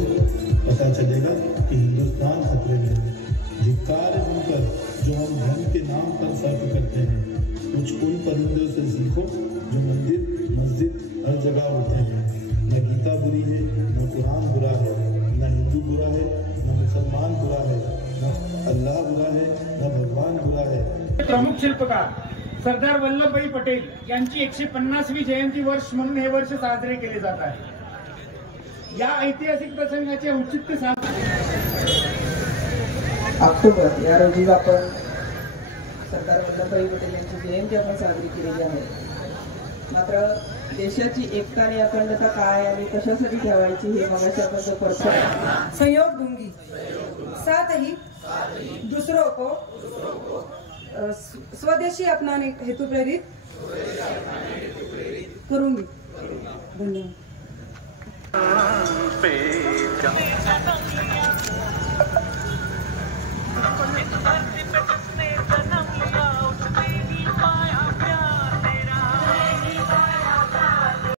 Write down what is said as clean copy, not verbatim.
पता चलेगा कि हिंदुस्तान खतरे में है। धिक्कार है उन पर जो हम धर्म के नाम पर फर्क करते हैं। कुछ उन परिंदों से सीखो जो मंदिर मस्जिद हर जगह होते हैं। न गीता बुरी है, न कुरान बुरा है, न हिंदू बुरा है, न मुसलमान बुरा है, न अल्लाह बुरा है, न भगवान बुरा है। प्रमुख शिल्पकार सरदार वल्लभभाई पटेल यांची 150वी जयंती वर्ष म्हणून हे वर्ष साजरे केले जात आहे। या ऐतिहासिक प्रसंगाचे औचित्य ऑक्टोबर या रोजी आपण सरदार वल्लभभाई पटेल यांची जयंती आपण साजरी केलेली आहे। मात्र देशाची एकता आणि अखंडता काय आणि कशासाठी ठेवायची हे मगाशी आपण जो परफेक्ट सहयोग दूंगी, साथ ही दूसरों को स्वदेशी अपनाने हेतु प्रेरित करूंगी। धन्यवाद।